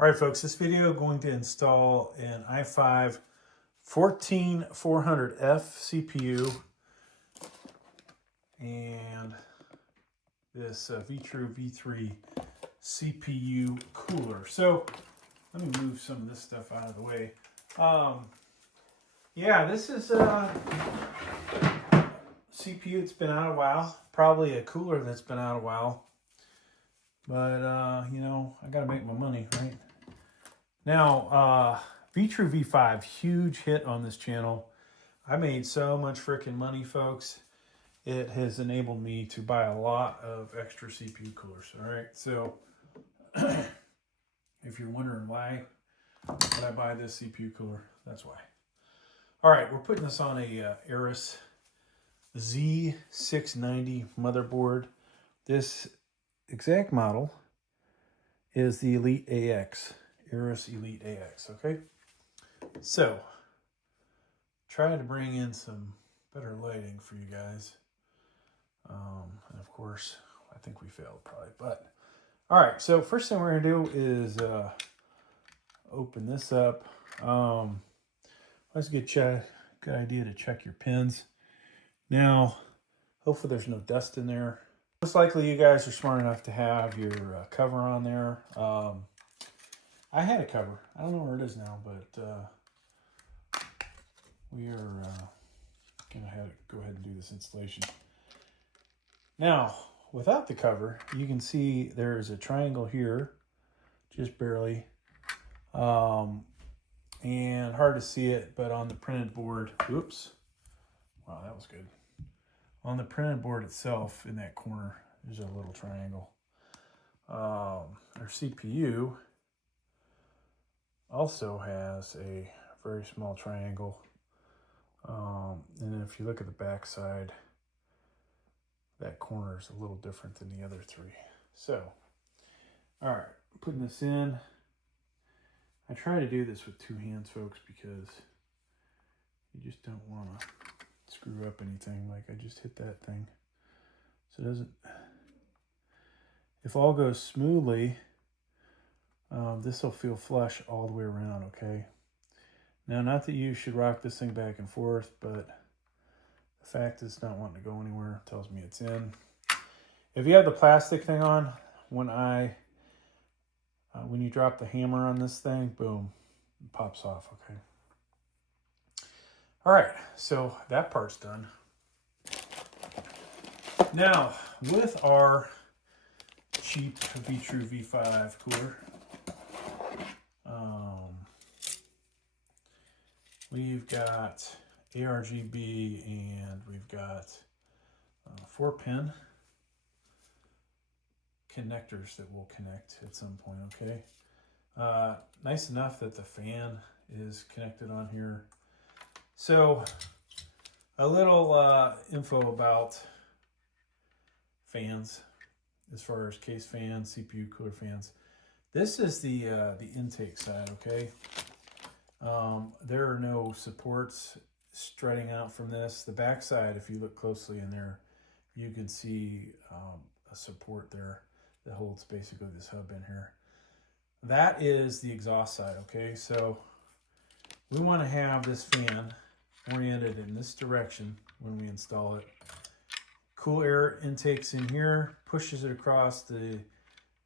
All right, folks, this video I'm going to install an i5-14400f CPU and this Vetroo V3 CPU cooler. So let me move some of this stuff out of the way. Yeah, this is a CPU that's been out a while, probably a cooler that's been out a while. But, you know, I got to make my money, right? Now, Vetroo V5, huge hit on this channel. I made so much freaking money, folks. It has enabled me to buy a lot of extra CPU coolers, all right? So, if you're wondering why did I buy this CPU cooler, that's why. All right, we're putting this on a Aorus Z690 motherboard. This exact model is the Elite AX, Aorus Elite AX, okay? So, trying to bring in some better lighting for you guys. And of course, I think we failed probably, but all right, so first thing we're gonna do is open this up. Let's get a good idea to check your pins. Now, hopefully there's no dust in there. Most likely you guys are smart enough to have your cover on there. I had a cover. I don't know where it is now, but we are going to go ahead and do this installation. Now, without the cover, you can see there's a triangle here, just barely, and hard to see it, but on the printed board, oops, wow, that was good. On the printed board itself, in that corner, there's a little triangle. Our CPU also has a very small triangle. And if you look at the back side, that corner is a little different than the other three. So, all right, putting this in. I try to do this with two hands, folks, because you just don't want to screw up anything. Like I just hit that thing. So it doesn't, if all goes smoothly, this will feel flush all the way around, okay? Now, not that you should rock this thing back and forth, but the fact it's not wanting to go anywhere tells me it's in. If you have the plastic thing on, when you drop the hammer on this thing, boom, it pops off, okay? All right, so that part's done. Now, with our cheap Vetroo V5 cooler, we've got ARGB and we've got 4-pin connectors that will connect at some point, okay? Nice enough that the fan is connected on here. So, a little info about fans, as far as case fans, CPU cooler fans. This is the intake side, okay? There are no supports strutting out from this. The back side, if you look closely in there, you can see a support there that holds basically this hub in here. That is the exhaust side, okay? So we want to have this fan oriented in this direction when we install it. Cool air intakes in here, pushes it across the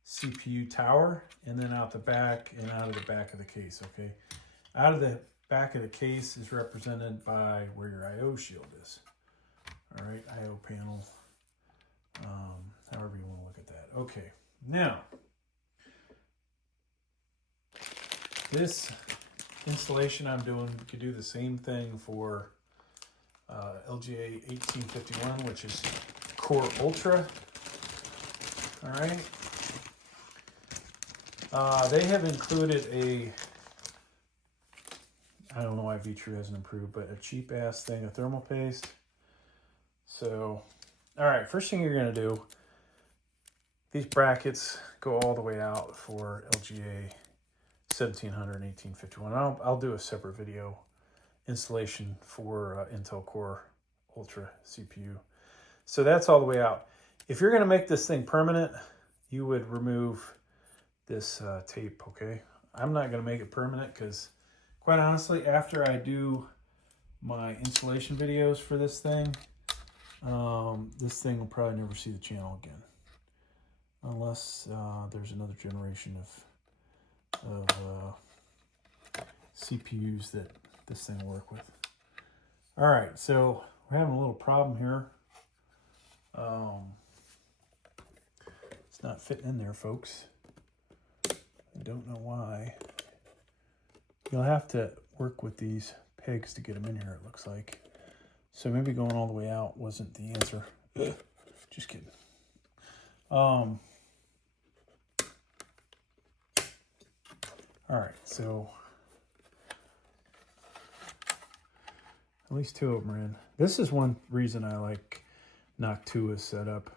CPU tower, and then out the back and out of the back of the case, okay? Out of the back of the case is represented by where your I/O shield is. All right, I/O panel, however you want to look at that. Okay, now, this installation I'm doing, you could do the same thing for LGA 1851, which is Core Ultra. All right. They have included I don't know why Vetroo hasn't improved, but a cheap ass thing of thermal paste. So, all right, first thing you're gonna do, these brackets go all the way out for LGA 1700 and 1851. I'll do a separate video installation for Intel Core Ultra CPU. So that's all the way out. If you're gonna make this thing permanent, you would remove this tape, okay? I'm not going to make it permanent because, quite honestly, after I do my installation videos for this thing will probably never see the channel again. Unless there's another generation of CPUs that this thing will work with. All right, so we're having a little problem here. It's not fitting in there, folks. I don't know why. You'll have to work with these pegs to get them in here, it looks like. So maybe going all the way out wasn't the answer. Just kidding. All right, so at least two of them are in. This is one reason I like Noctua's setup.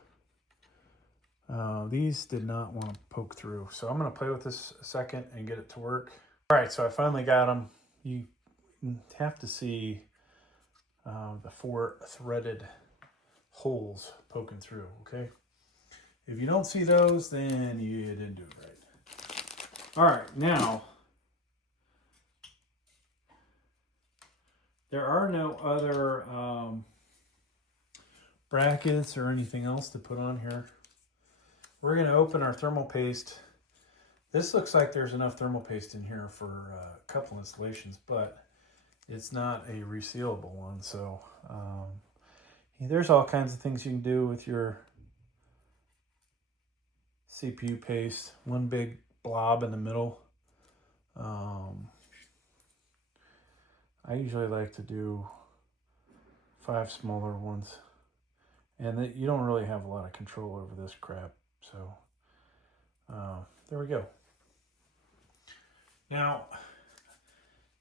These did not want to poke through, so I'm going to play with this a second and get it to work. All right, so I finally got them. You have to see the 4 threaded holes poking through, okay? If you don't see those, then you didn't do it right. All right, now, there are no other brackets or anything else to put on here. We're going to open our thermal paste. This looks like there's enough thermal paste in here for a couple installations, but it's not a resealable one. So there's all kinds of things you can do with your CPU paste. One big blob in the middle. I usually like to do 5 smaller ones, and you don't really have a lot of control over this crap. So there we go. Now,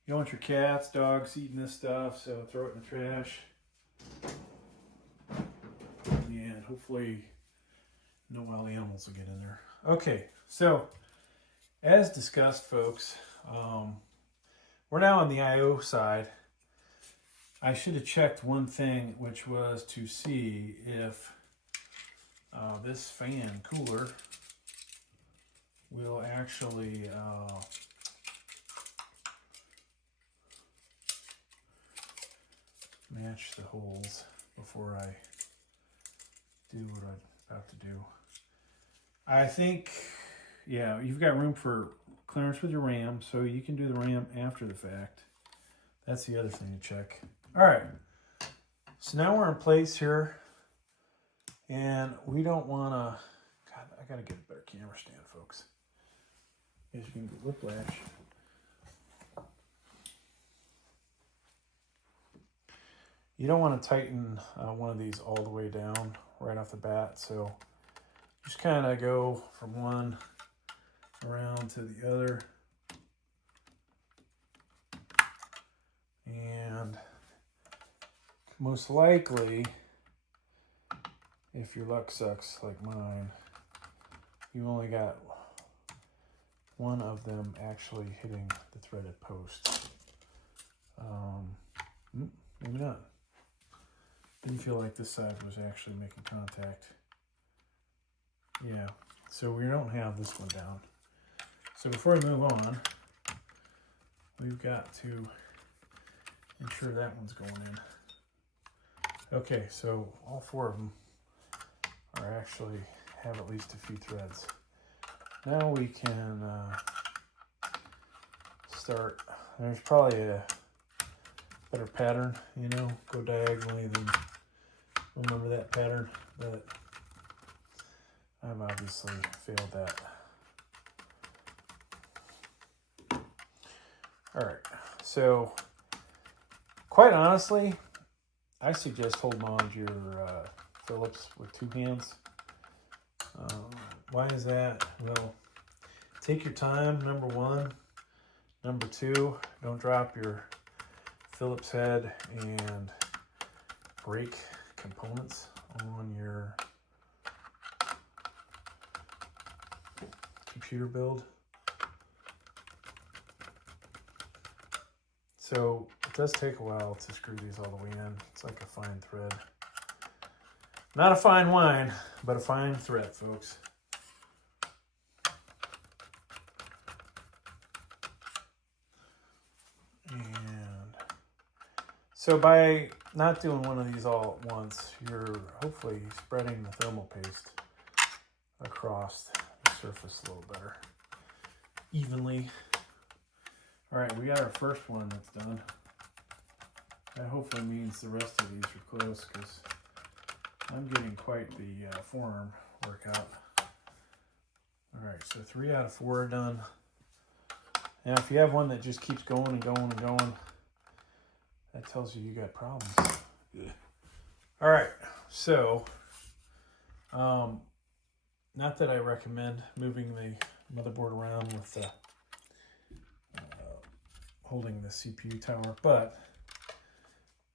you don't want your cats, dogs eating this stuff, so throw it in the trash. And hopefully no wild animals will get in there. Okay, so as discussed, folks, we're now on the I/O side. I should have checked one thing, which was to see if this fan cooler will actually match the holes before I do what I'm about to do. I think, yeah, you've got room for clearance with your RAM, so you can do the RAM after the fact. That's the other thing to check. All right, so now we're in place here, and we don't want to, God, I got to get a better camera stand, folks. As you can get whiplash. You don't want to tighten one of these all the way down right off the bat, so just kind of go from one around to the other. And most likely, if your luck sucks like mine, you only got one of them actually hitting the threaded post. Maybe not. Didn't feel like this side was actually making contact. Yeah, so we don't have this one down. So before we move on, we've got to ensure that one's going in. Okay, so all 4 of them are actually have at least a few threads. Now we can start. There's probably a better pattern, you know, go diagonally than remember that pattern, but I've obviously failed that. All right, so quite honestly, I suggest holding on to your Phillips with 2 hands. Why is that? Well, take your time, number 1. Number 2, don't drop your Phillips head and break components on your computer build. So it does take a while to screw these all the way in. It's like a fine thread. Not a fine wine, but a fine thread, folks. So by not doing one of these all at once, you're hopefully spreading the thermal paste across the surface a little better, evenly. All right, we got our first one that's done. That hopefully means the rest of these are close, because I'm getting quite the forearm workout. All right, so 3 out of 4 are done. Now, if you have one that just keeps going and going and going, that tells you got problems. Ugh. All right, so not that I recommend moving the motherboard around with the holding the CPU tower, but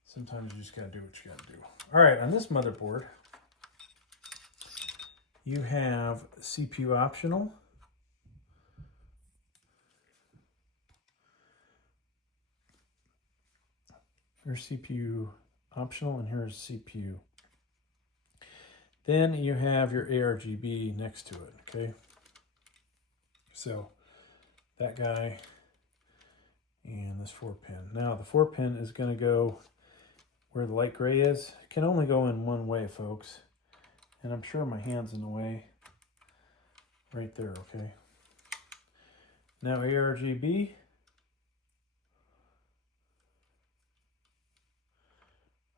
sometimes you just gotta do what you gotta do. All right, on this motherboard, you have CPU optional. Here's CPU optional, and here's CPU. Then you have your ARGB next to it, okay? So that guy and this 4-pin. Now the 4-pin is gonna go where the light gray is. It can only go in one way, folks. And I'm sure my hand's in the way. Right there, okay? Now ARGB.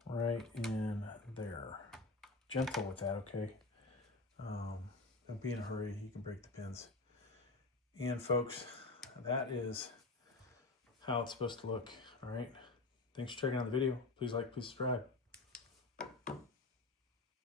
Right in there. Gentle with that, okay? Don't be in a hurry, you can break the pins. And folks, that is how it's supposed to look, all right? Thanks for checking out the video. Please like, please subscribe.